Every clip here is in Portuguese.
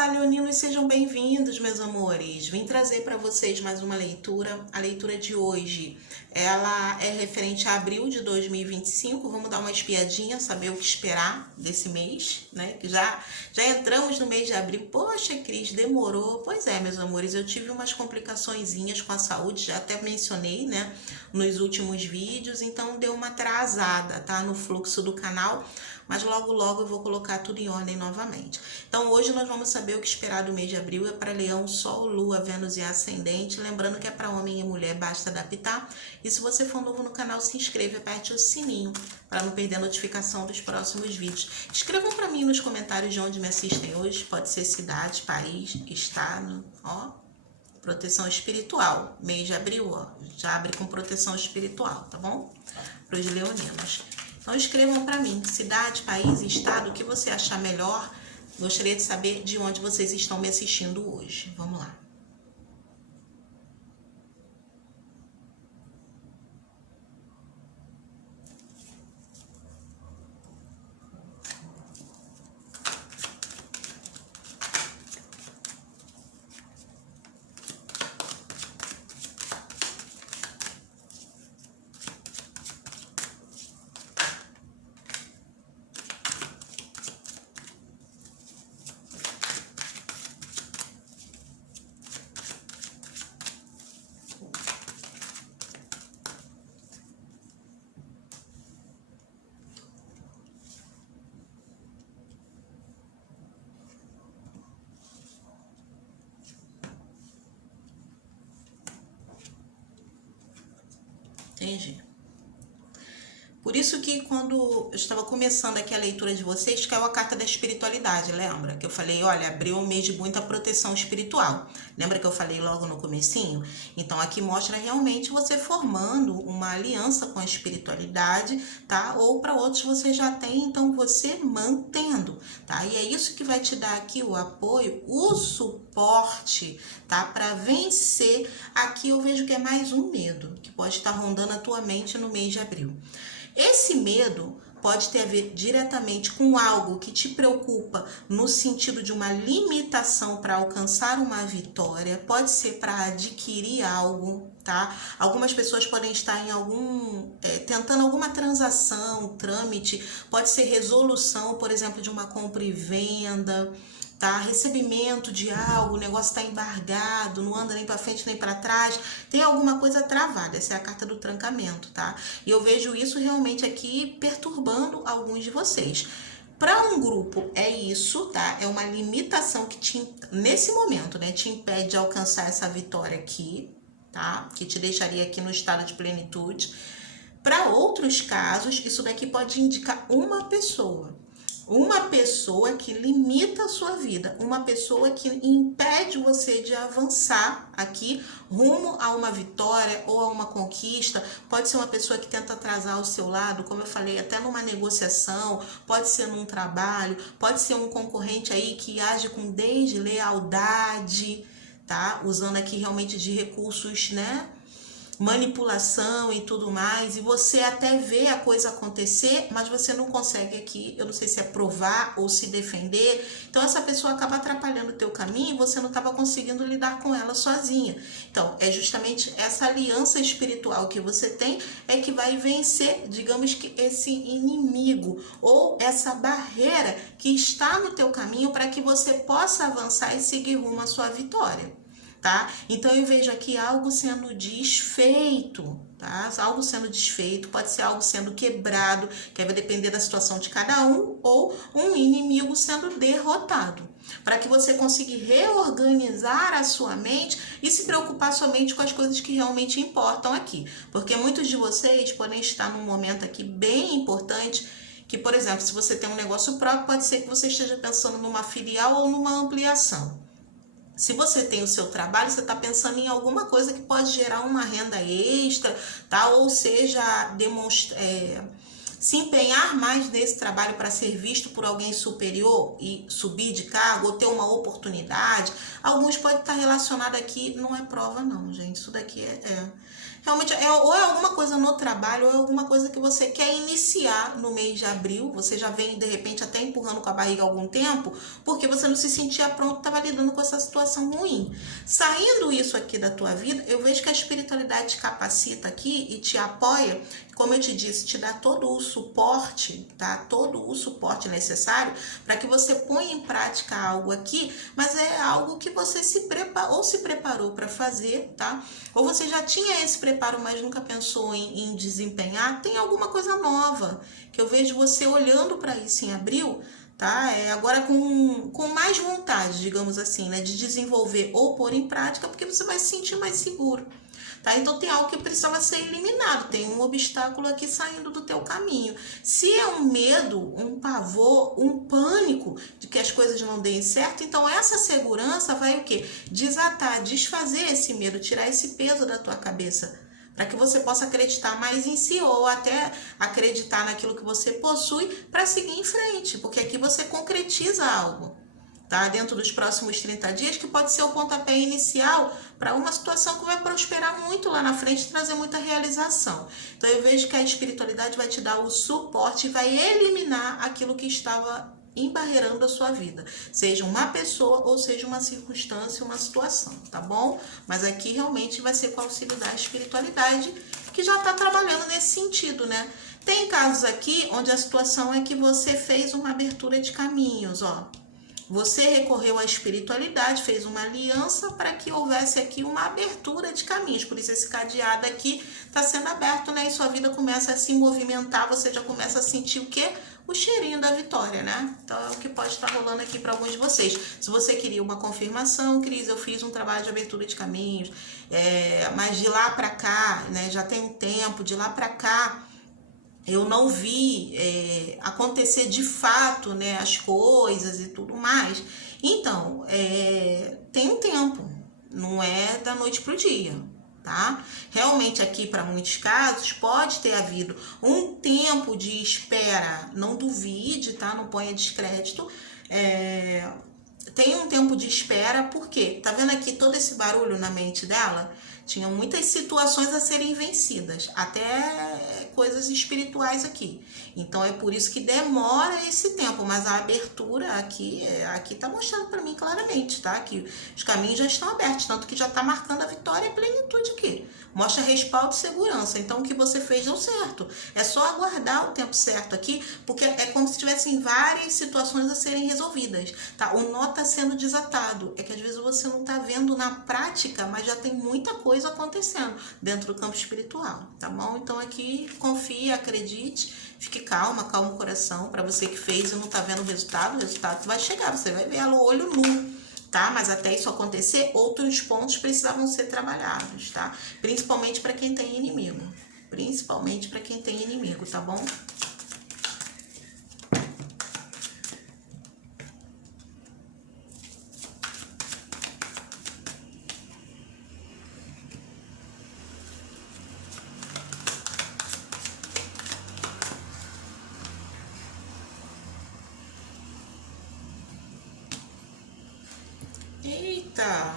Olá, leoninos, sejam bem-vindos, meus amores. Vim trazer para vocês mais uma leitura. A leitura de hoje, ela é referente a abril de 2025. Vamos dar uma espiadinha, saber o que esperar desse mês, né? Que já entramos no mês de abril. Poxa, Cris, demorou. Pois é, meus amores, eu tive umas complicaçõezinhas com a saúde, já até mencionei, né, nos últimos vídeos, então deu uma atrasada, tá, no fluxo do canal. Mas logo eu vou colocar tudo em ordem novamente. Então hoje nós vamos saber o que esperar do mês de abril. É para Leão, Sol, Lua, Vênus e Ascendente. Lembrando que é para homem e mulher, basta adaptar. E se você for novo no canal, se inscreva e aperte o sininho para não perder a notificação dos próximos vídeos. Escrevam para mim nos comentários de onde me assistem hoje. Pode ser cidade, país, estado, ó. Proteção espiritual. Mês de abril, ó, já abre com proteção espiritual, tá bom? Para os leoninos. Então escrevam para mim, cidade, país, estado, o que você achar melhor. Gostaria de saber de onde vocês estão me assistindo hoje. Vamos lá. Entendi. Por isso que quando eu estava começando aqui a leitura de vocês, caiu a carta da espiritualidade, lembra? Que eu falei, olha, abriu um mês de muita proteção espiritual. Lembra que eu falei logo no comecinho? Então aqui mostra realmente você formando uma aliança com a espiritualidade, tá? Ou para outros você já tem, então você mantendo, tá? E é isso que vai te dar aqui o apoio, o suporte, tá? Para vencer. Aqui eu vejo que é mais um medo que pode estar rondando a tua mente no mês de abril. Esse medo pode ter a ver diretamente com algo que te preocupa no sentido de uma limitação para alcançar uma vitória, pode ser para adquirir algo, tá? Algumas pessoas podem estar em tentando alguma transação, trâmite, pode ser resolução, por exemplo, de uma compra e venda, tá? Recebimento de algo, o negócio está embargado, não anda nem para frente nem para trás, tem alguma coisa travada. Essa é a carta do trancamento, tá? E eu vejo isso realmente aqui perturbando alguns de vocês. Para um grupo é isso, tá? É uma limitação que nesse momento, né, te impede de alcançar essa vitória aqui, tá? Que te deixaria aqui no estado de plenitude. Para outros casos, isso daqui pode indicar uma pessoa que limita a sua vida, uma pessoa que impede você de avançar aqui rumo a uma vitória ou a uma conquista. Pode ser uma pessoa que tenta atrasar o seu lado, como eu falei, até numa negociação, pode ser num trabalho, pode ser um concorrente aí que age com deslealdade, tá? Usando aqui realmente de recursos, né? Manipulação e tudo mais, e você até vê a coisa acontecer, mas você não consegue aqui, eu não sei se é provar ou se defender, então essa pessoa acaba atrapalhando o teu caminho e você não estava conseguindo lidar com ela sozinha. Então, é justamente essa aliança espiritual que você tem é que vai vencer, digamos que esse inimigo, ou essa barreira que está no teu caminho para que você possa avançar e seguir rumo à sua vitória. Tá? Então eu vejo aqui algo sendo desfeito, tá? Algo sendo desfeito, pode ser algo sendo quebrado, que vai depender da situação de cada um, ou um inimigo sendo derrotado, para que você consiga reorganizar a sua mente e se preocupar somente com as coisas que realmente importam aqui, porque muitos de vocês podem estar num momento aqui bem importante, que, por exemplo, se você tem um negócio próprio, pode ser que você esteja pensando numa filial ou numa ampliação. Se você tem o seu trabalho, você está pensando em alguma coisa que pode gerar uma renda extra, tá? Ou seja, se empenhar mais nesse trabalho para ser visto por alguém superior e subir de cargo ou ter uma oportunidade. Alguns podem estar relacionados aqui, não é prova não, gente. Isso daqui Realmente, ou é alguma coisa no trabalho, ou é alguma coisa que você quer iniciar no mês de abril. Você já vem, de repente, até empurrando com a barriga há algum tempo, porque você não se sentia pronto, estava lidando com essa situação ruim. Saindo isso aqui da tua vida, eu vejo que a espiritualidade te capacita aqui e te apoia. Como eu te disse, te dá todo o suporte, tá? Todo o suporte necessário para que você ponha em prática algo aqui, mas é algo que você se preparou para fazer, tá? Ou você já tinha esse preparo, mas nunca pensou em desempenhar. Tem alguma coisa nova que eu vejo você olhando para isso em abril, tá? Agora com mais vontade, digamos assim, né? De desenvolver ou pôr em prática, porque você vai se sentir mais seguro. Tá? Então tem algo que precisava ser eliminado, tem um obstáculo aqui saindo do teu caminho. Se é um medo, um pavor, um pânico de que as coisas não deem certo, então essa segurança vai o quê? Desatar, desfazer esse medo, tirar esse peso da tua cabeça, para que você possa acreditar mais em si ou até acreditar naquilo que você possui para seguir em frente, porque aqui você concretiza algo. Tá? Dentro dos próximos 30 dias, que pode ser o pontapé inicial para uma situação que vai prosperar muito lá na frente e trazer muita realização. Então eu vejo que a espiritualidade vai te dar o suporte e vai eliminar aquilo que estava embarreirando a sua vida, seja uma pessoa ou seja uma circunstância, uma situação, tá bom? Mas aqui realmente vai ser com o auxílio da espiritualidade, que já está trabalhando nesse sentido, né? Tem casos aqui onde a situação é que você fez uma abertura de caminhos, ó. Você recorreu à espiritualidade, fez uma aliança para que houvesse aqui uma abertura de caminhos. Por isso esse cadeado aqui está sendo aberto, né? E sua vida começa a se movimentar, você já começa a sentir o quê? O cheirinho da vitória, né? Então é o que pode estar rolando aqui para alguns de vocês. Se você queria uma confirmação, Cris, eu fiz um trabalho de abertura de caminhos, mas de lá para cá, né? Já tem um tempo, de lá para cá, eu não vi acontecer de fato, né, as coisas e tudo mais. Então, tem um tempo, não é da noite pro dia, tá? Realmente aqui, para muitos casos, pode ter havido um tempo de espera, não duvide, tá? Não ponha descrédito. Tem um tempo de espera, porque tá vendo aqui todo esse barulho na mente dela? Tinham muitas situações a serem vencidas, até coisas espirituais aqui. Então é por isso que demora esse tempo, mas a abertura aqui tá mostrando para mim claramente, tá? Que os caminhos já estão abertos, tanto que já tá marcando a vitória e a plenitude aqui. Mostra respaldo e segurança. Então o que você fez deu certo. É só aguardar o tempo certo aqui, porque é como se tivessem várias situações a serem resolvidas, tá? O nó tá sendo desatado. É que às vezes você não tá vendo na prática, mas já tem muita coisa acontecendo dentro do campo espiritual, tá bom? Então aqui confie, acredite, fique calma o coração. Para você que fez e não tá vendo o resultado vai chegar, você vai ver ela olho nu, tá? Mas até isso acontecer, outros pontos precisavam ser trabalhados, tá? Principalmente para quem tem inimigo, tá bom? Eita!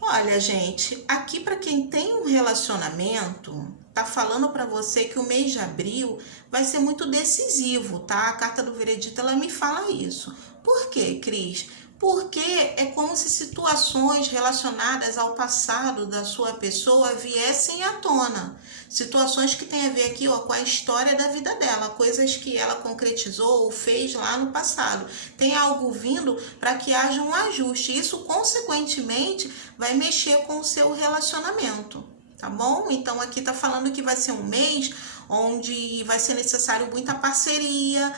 Olha, gente, aqui para quem tem um relacionamento, tá falando para você que o mês de abril vai ser muito decisivo, tá? A carta do veredito, ela me fala isso. Por quê, Cris? Porque é como se situações relacionadas ao passado da sua pessoa viessem à tona. Situações que tem a ver aqui, ó, com a história da vida dela, coisas que ela concretizou ou fez lá no passado. Tem algo vindo para que haja um ajuste. Isso, consequentemente, vai mexer com o seu relacionamento, tá bom? Então, aqui tá falando que vai ser um mês onde vai ser necessário muita parceria,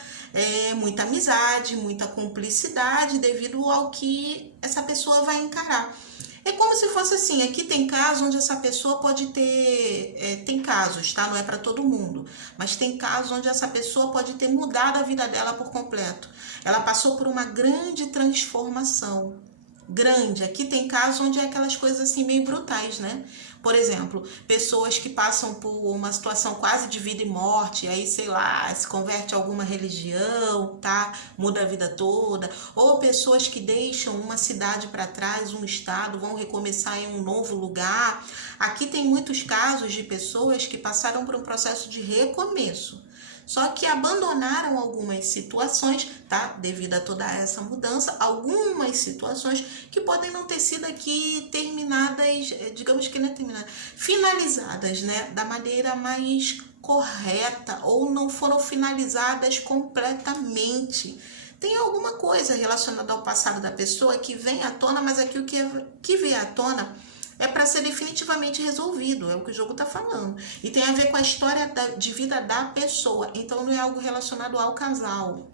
muita amizade, muita cumplicidade, devido ao que essa pessoa vai encarar. É como se fosse assim, aqui tem casos onde essa pessoa pode ter, tem casos, tá? Não é para todo mundo, mas tem casos onde essa pessoa pode ter mudado a vida dela por completo. Ela passou por uma grande transformação, grande. Aqui tem casos onde é aquelas coisas assim meio brutais, né? Por exemplo, pessoas que passam por uma situação quase de vida e morte, aí, sei lá, se converte a alguma religião, tá? Muda a vida toda. Ou pessoas que deixam uma cidade para trás, um estado, vão recomeçar em um novo lugar. Aqui tem muitos casos de pessoas que passaram por um processo de recomeço. Só que abandonaram algumas situações, tá? Devido a toda essa mudança, algumas situações que podem não ter sido aqui terminadas, digamos que não é terminadas, finalizadas, né? Da maneira mais correta ou não foram finalizadas completamente. Tem alguma coisa relacionada ao passado da pessoa que vem à tona, mas aqui o que vem à tona é para ser definitivamente resolvido, é o que o jogo está falando. E tem a ver com a história de vida da pessoa, então não é algo relacionado ao casal,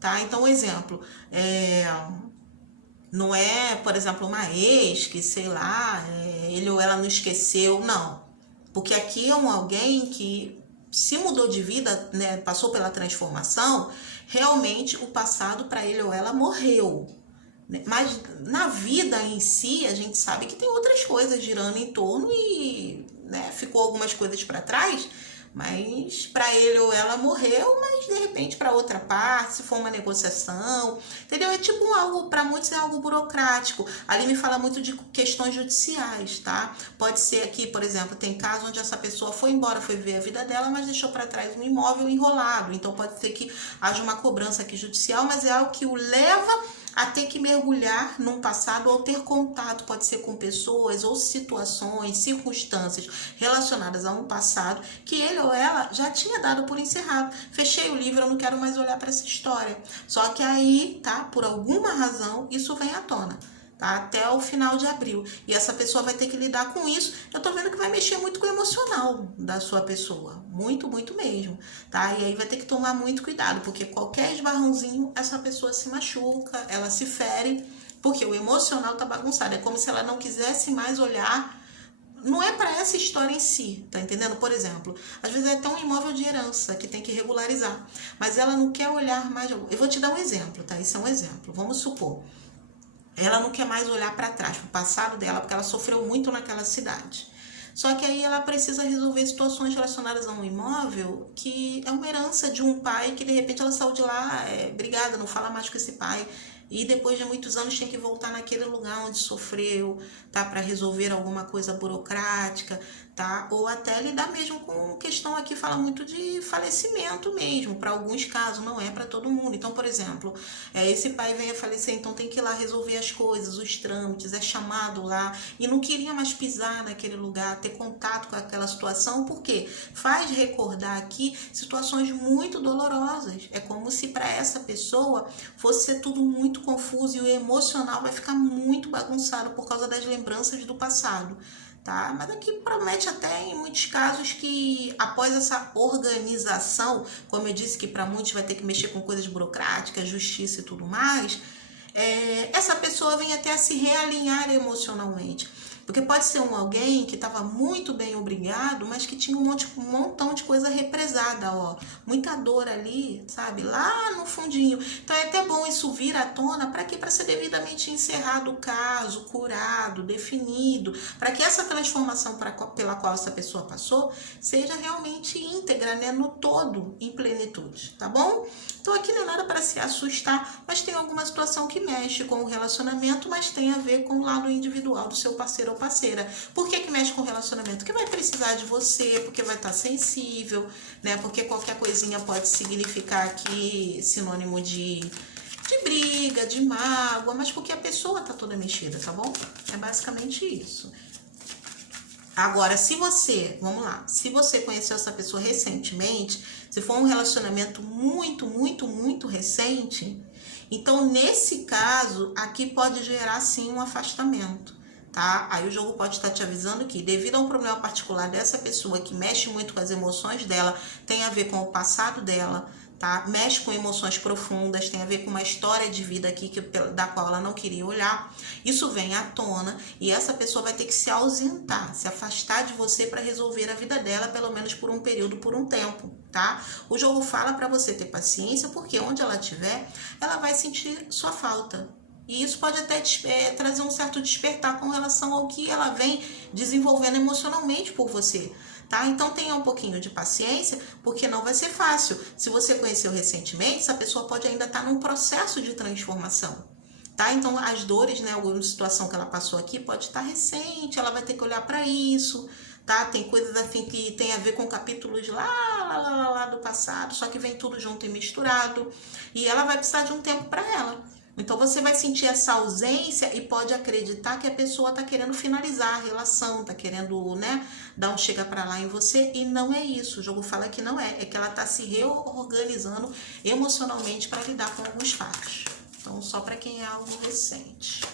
tá? Então, um exemplo, não é, por exemplo, uma ex que, sei lá, ele ou ela não esqueceu, não. Porque aqui é alguém que se mudou de vida, né, passou pela transformação, realmente o passado para ele ou ela morreu. Mas na vida em si, a gente sabe que tem outras coisas girando em torno e, né, ficou algumas coisas para trás, mas para ele ou ela morreu, mas de repente para outra parte, se for uma negociação, entendeu? É tipo algo, para muitos é algo burocrático. Ali me fala muito de questões judiciais, tá? Pode ser aqui, por exemplo, tem caso onde essa pessoa foi embora, foi ver a vida dela, mas deixou para trás um imóvel enrolado. Então pode ser que haja uma cobrança aqui judicial, mas é algo que o leva a ter que mergulhar num passado ou ter contato, pode ser com pessoas ou situações, circunstâncias relacionadas a um passado que ele ou ela já tinha dado por encerrado. Fechei o livro, eu não quero mais olhar para essa história. Só que aí, tá, por alguma razão, isso vem à tona. Tá? Até o final de abril. E essa pessoa vai ter que lidar com isso. Eu tô vendo que vai mexer muito com o emocional da sua pessoa. Muito, muito mesmo. Tá? E aí vai ter que tomar muito cuidado, porque qualquer esbarrãozinho, essa pessoa se machuca, ela se fere, porque o emocional tá bagunçado. É como se ela não quisesse mais olhar. Não é para essa história em si, tá entendendo? Por exemplo, às vezes é até um imóvel de herança que tem que regularizar, mas ela não quer olhar mais. Eu vou te dar um exemplo, tá? Isso é um exemplo. Vamos supor. Ela não quer mais olhar para trás, para o passado dela, porque ela sofreu muito naquela cidade. Só que aí ela precisa resolver situações relacionadas a um imóvel que é uma herança de um pai que de repente ela saiu de lá, brigada, não fala mais com esse pai. E depois de muitos anos tem que voltar naquele lugar onde sofreu, tá? Para resolver alguma coisa burocrática, tá? Ou até lidar mesmo com questão aqui, fala muito de falecimento mesmo, para alguns casos, não é para todo mundo. Então, por exemplo, esse pai vem a falecer, então tem que ir lá resolver as coisas, os trâmites, é chamado lá, e não queria mais pisar naquele lugar, ter contato com aquela situação, porque faz recordar aqui situações muito dolorosas. É como se para essa pessoa fosse ser tudo muito confuso e o emocional vai ficar muito bagunçado por causa das lembranças do passado. Tá? Mas aqui promete até em muitos casos que após essa organização, como eu disse que para muitos vai ter que mexer com coisas burocráticas, justiça e tudo mais, essa pessoa vem até a se realinhar emocionalmente. Porque pode ser alguém que estava muito bem obrigado, mas que tinha um montão de coisa represada, ó. Muita dor ali, sabe? Lá no fundinho. Então é até bom isso vir à tona, para quê? Para ser devidamente encerrado o caso, curado, definido, para que essa transformação pela qual essa pessoa passou seja realmente íntegra, né? No todo, em plenitude, tá bom? Então aqui não é nada para se assustar, mas tem alguma situação que mexe com o relacionamento, mas tem a ver com o lado individual do seu parceiro ou parceira. Por que mexe com o relacionamento? Porque vai precisar de você, porque vai estar sensível, né? Porque qualquer coisinha pode significar aqui sinônimo de briga, de mágoa, mas porque a pessoa tá toda mexida, tá bom? É basicamente isso. Agora, se você conheceu essa pessoa recentemente, se for um relacionamento muito, muito, muito recente, então nesse caso, aqui pode gerar sim um afastamento, tá? Aí o jogo pode estar te avisando que devido a um problema particular dessa pessoa que mexe muito com as emoções dela, tem a ver com o passado dela, tá? Mexe com emoções profundas, tem a ver com uma história de vida aqui da qual ela não queria olhar. Isso vem à tona e essa pessoa vai ter que se ausentar, se afastar de você para resolver a vida dela, pelo menos por um período, por um tempo, tá? O jogo fala para você ter paciência, porque onde ela estiver, ela vai sentir sua falta. E isso pode até trazer um certo despertar com relação ao que ela vem desenvolvendo emocionalmente por você. Tá? Então tenha um pouquinho de paciência, porque não vai ser fácil. Se você conheceu recentemente, essa pessoa pode ainda estar num processo de transformação. Tá? Então as dores, né, alguma situação que ela passou aqui pode estar recente, ela vai ter que olhar para isso. Tá? Tem coisas assim que tem a ver com capítulos lá do passado, só que vem tudo junto e misturado. E ela vai precisar de um tempo para ela. Então você vai sentir essa ausência e pode acreditar que a pessoa está querendo finalizar a relação, está querendo, né, dar um chega para lá em você, e não é isso. O jogo fala que não é que ela está se reorganizando emocionalmente para lidar com alguns fatos. Então só para quem é algo recente.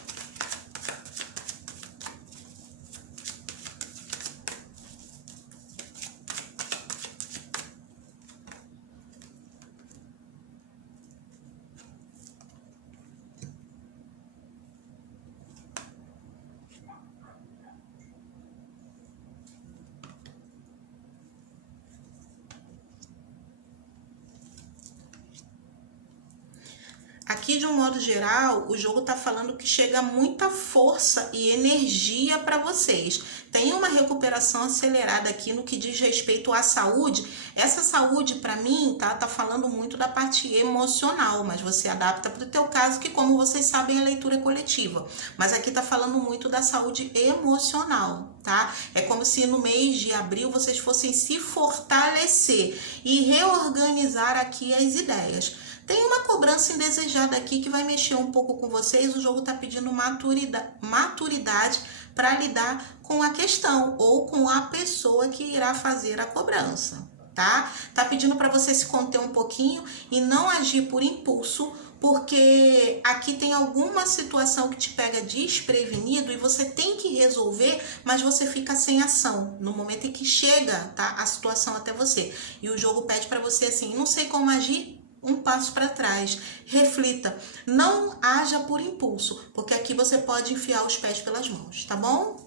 Aqui, de um modo geral, o jogo tá falando que chega muita força e energia para vocês. Tem uma recuperação acelerada aqui no que diz respeito à saúde. Essa saúde, para mim, tá falando muito da parte emocional, mas você adapta para o teu caso, que, como vocês sabem, a leitura é coletiva. Mas aqui tá falando muito da saúde emocional, tá? É como se no mês de abril vocês fossem se fortalecer e reorganizar aqui as ideias. Tem uma cobrança indesejada aqui que vai mexer um pouco com vocês. O jogo está pedindo maturidade para lidar com a questão ou com a pessoa que irá fazer a cobrança, tá? Tá pedindo para você se conter um pouquinho e não agir por impulso, porque aqui tem alguma situação que te pega desprevenido e você tem que resolver, mas você fica sem ação no momento em que chega, tá, a situação até você. E o jogo pede para você assim, não sei como agir, um passo para trás, reflita, não haja por impulso, porque aqui você pode enfiar os pés pelas mãos, tá bom?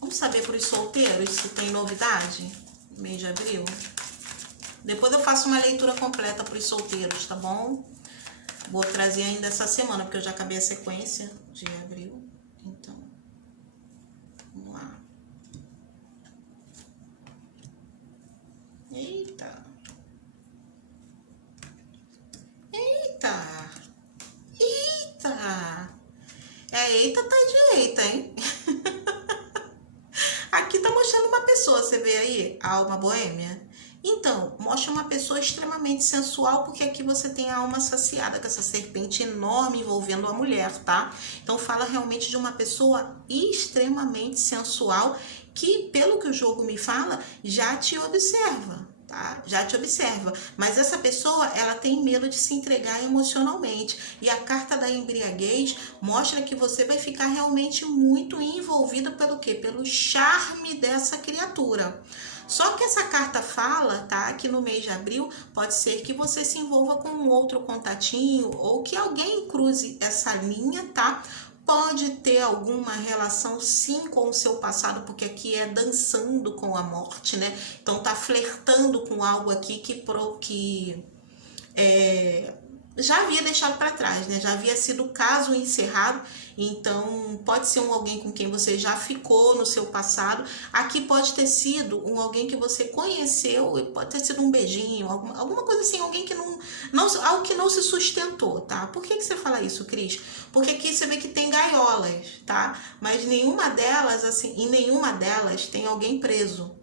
Vamos saber para os solteiros se tem novidade no mês de abril? Depois eu faço uma leitura completa para os solteiros, tá bom? Vou trazer ainda essa semana, porque eu já acabei a sequência de abril, então, vamos lá. Eita. Eita. Eita. Eita tá de eita, hein? Aqui tá mostrando uma pessoa, você vê aí? A alma boêmia. Então, mostra uma pessoa extremamente sensual, porque aqui você tem a alma saciada com essa serpente enorme envolvendo a mulher, tá? Então fala realmente de uma pessoa extremamente sensual que, pelo que o jogo me fala, já te observa. Tá? Já te observa, mas essa pessoa ela tem medo de se entregar emocionalmente, e a carta da embriaguez mostra que você vai ficar realmente muito envolvido pelo quê? Pelo charme dessa criatura. Só que essa carta fala, tá, que no mês de abril pode ser que você se envolva com um outro contatinho ou que alguém cruze essa linha, tá? Pode ter alguma relação sim com o seu passado, porque aqui é dançando com a morte, né? Então tá flertando com algo aqui que já havia deixado para trás, né? Já havia sido o caso encerrado, então pode ser alguém com quem você já ficou no seu passado. Aqui pode ter sido alguém que você conheceu e pode ter sido um beijinho, alguma coisa assim, alguém que algo que não se sustentou, tá? Por que você fala isso, Cris? Porque aqui você vê que tem gaiolas, tá? Mas nenhuma delas, assim, em nenhuma delas tem alguém preso.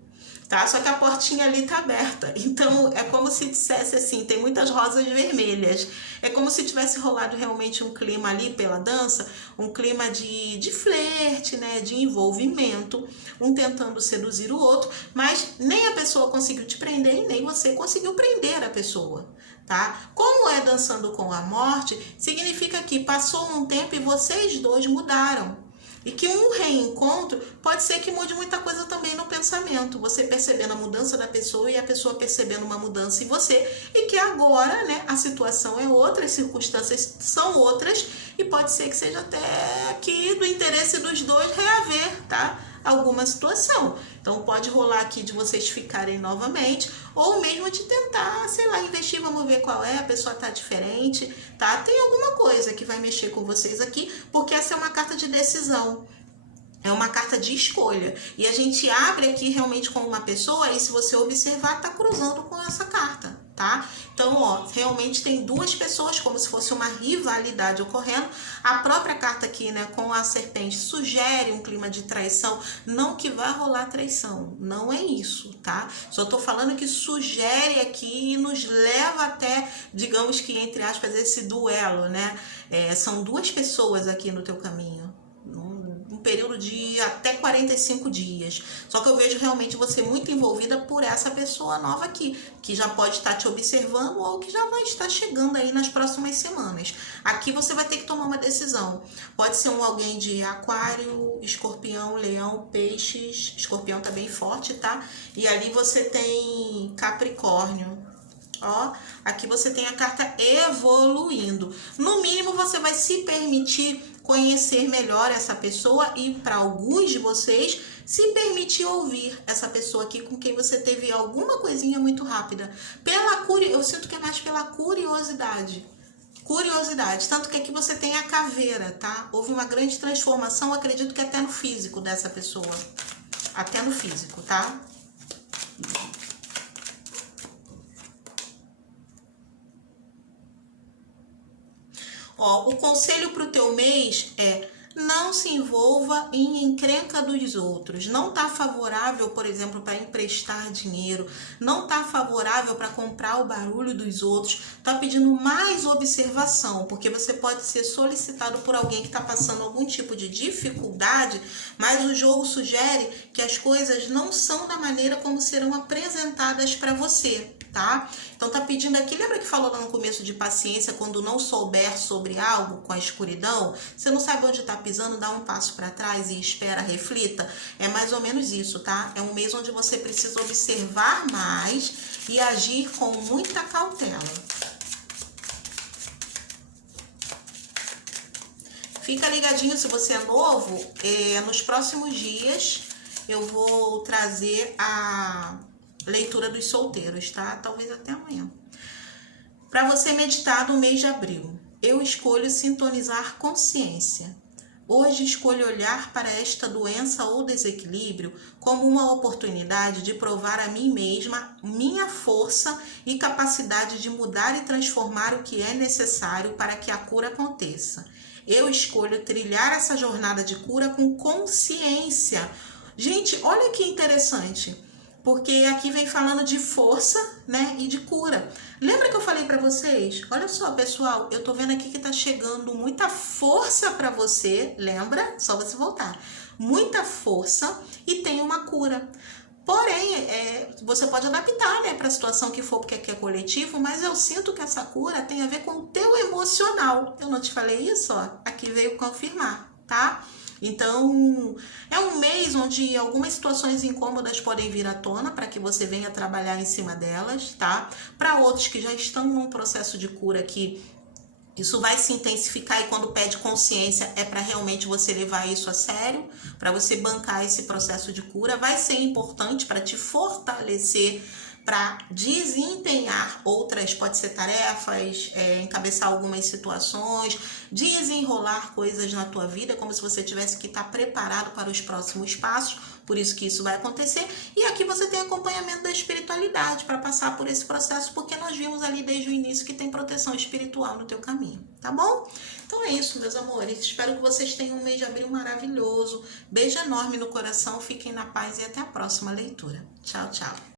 Tá? Só que a portinha ali tá aberta, então é como se dissesse assim, tem muitas rosas vermelhas, é como se tivesse rolado realmente um clima ali pela dança, um clima de flerte, né, de envolvimento, um tentando seduzir o outro, mas nem a pessoa conseguiu te prender e nem você conseguiu prender a pessoa, tá? Como é dançando com a morte, significa que passou um tempo e vocês dois mudaram. E que um reencontro pode ser que mude muita coisa também no pensamento. Você percebendo a mudança da pessoa e a pessoa percebendo uma mudança em você. E que agora, né, a situação é outra, as circunstâncias são outras. E pode ser que seja até aqui do interesse dos dois reaver, tá? Alguma situação. Então pode rolar aqui de vocês ficarem novamente, ou mesmo de tentar, sei lá, investir, vamos ver qual é, a pessoa tá diferente, tá? Tem alguma coisa que vai mexer com vocês aqui, porque essa é uma carta de decisão. É uma carta de escolha. E a gente abre aqui realmente com uma pessoa e se você observar, tá cruzando com essa carta, tá? Então, ó, realmente tem duas pessoas como se fosse uma rivalidade ocorrendo. A própria carta aqui, né, com a serpente, sugere um clima de traição. Não que vai rolar traição, não é isso, tá? Só tô falando que sugere aqui e nos leva até, digamos que, entre aspas, esse duelo, né? São duas pessoas aqui no teu caminho. Período de até 45 dias. Só que eu vejo realmente você muito envolvida por essa pessoa nova aqui, que já pode estar te observando ou que já vai estar chegando aí nas próximas semanas. Aqui você vai ter que tomar uma decisão. Pode ser alguém de aquário, escorpião, leão, peixes. Escorpião tá bem forte, tá? E ali você tem capricórnio. Ó, aqui você tem a carta evoluindo. No mínimo você vai se permitir conhecer melhor essa pessoa e para alguns de vocês se permitir ouvir essa pessoa aqui com quem você teve alguma coisinha muito rápida. Eu sinto que é mais pela curiosidade. Tanto que aqui você tem a caveira, tá? Houve uma grande transformação, acredito que até no físico dessa pessoa. Até no físico, tá? Ó, o conselho para o teu mês é: não se envolva em encrenca dos outros. Não tá favorável, por exemplo, para emprestar dinheiro. Não tá favorável para comprar o barulho dos outros. Tá pedindo mais observação, porque você pode ser solicitado por alguém que está passando algum tipo de dificuldade, mas o jogo sugere que as coisas não são da maneira como serão apresentadas para você. Tá? Então tá pedindo aqui, lembra que falou lá no começo de paciência, quando não souber sobre algo com a escuridão, você não sabe onde tá pisando, dá um passo para trás e espera, reflita. É mais ou menos isso, tá? É um mês onde você precisa observar mais e agir com muita cautela. Fica ligadinho se você é novo, nos próximos dias eu vou trazer a leitura dos solteiros, tá? Talvez até amanhã. Para você meditar no mês de abril, eu escolho sintonizar consciência. Hoje escolho olhar para esta doença ou desequilíbrio como uma oportunidade de provar a mim mesma minha força e capacidade de mudar e transformar o que é necessário para que a cura aconteça. Eu escolho trilhar essa jornada de cura com consciência. Gente, olha que interessante. Porque aqui vem falando de força, né, e de cura. Lembra que eu falei para vocês? Olha só, pessoal, eu tô vendo aqui que tá chegando muita força para você, lembra? Só você voltar. Muita força e tem uma cura. Porém, você pode adaptar, né, para a situação que for, porque aqui é coletivo, mas eu sinto que essa cura tem a ver com o teu emocional. Eu não te falei isso? Ó, aqui veio confirmar, tá? Então, é um mês onde algumas situações incômodas podem vir à tona para que você venha trabalhar em cima delas, tá? Para outros que já estão num processo de cura aqui, isso vai se intensificar e quando pede consciência é para realmente você levar isso a sério, para você bancar esse processo de cura. Vai ser importante para te fortalecer, para desempenhar outras, pode ser tarefas, encabeçar algumas situações, desenrolar coisas na tua vida, como se você tivesse que estar preparado para os próximos passos, por isso que isso vai acontecer. E aqui você tem acompanhamento da espiritualidade para passar por esse processo, porque nós vimos ali desde o início que tem proteção espiritual no teu caminho, tá bom? Então é isso, meus amores. Espero que vocês tenham um mês de abril maravilhoso. Beijo enorme no coração, fiquem na paz e até a próxima leitura. Tchau, tchau.